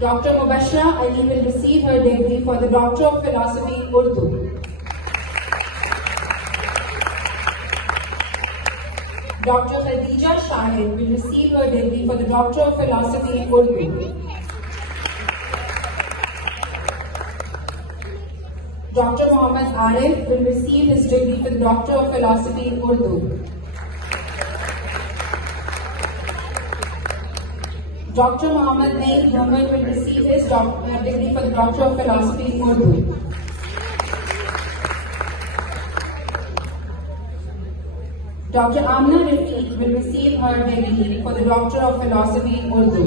Dr. Mubashira Ali will receive her degree for the Doctor of Philosophy in Urdu. Dr. Khadija Shahid will receive her degree for the Doctor of Philosophy in Urdu. Dr. Muhammad Arif will receive his degree for the Doctor of Philosophy in Urdu. Dr. Muhammad Naeem Muhammad will receive his degree for the Doctor of Philosophy in Urdu. Dr. Amna Rafiq will receive her degree for the Doctor of Philosophy in Urdu.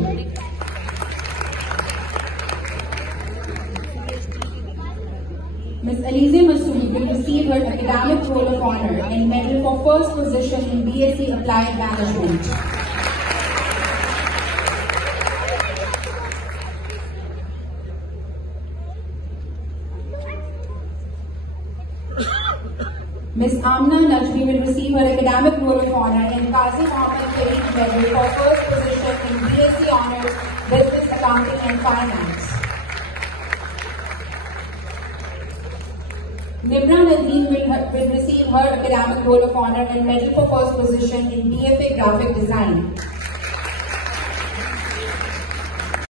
Ms. Alize Masood will receive her Academic Roll of Honor and Medal for First Position in BSc Applied Management. Ms. Amna Najmi will receive her Academic Roll of Honor and Qazi Mohammed Fareed Medal for First Position in BSc Honours Business Accounting and Finance. Nimra Nadeem will receive her Academic Roll of Honor and Medal for First Position in BFA Graphic Design.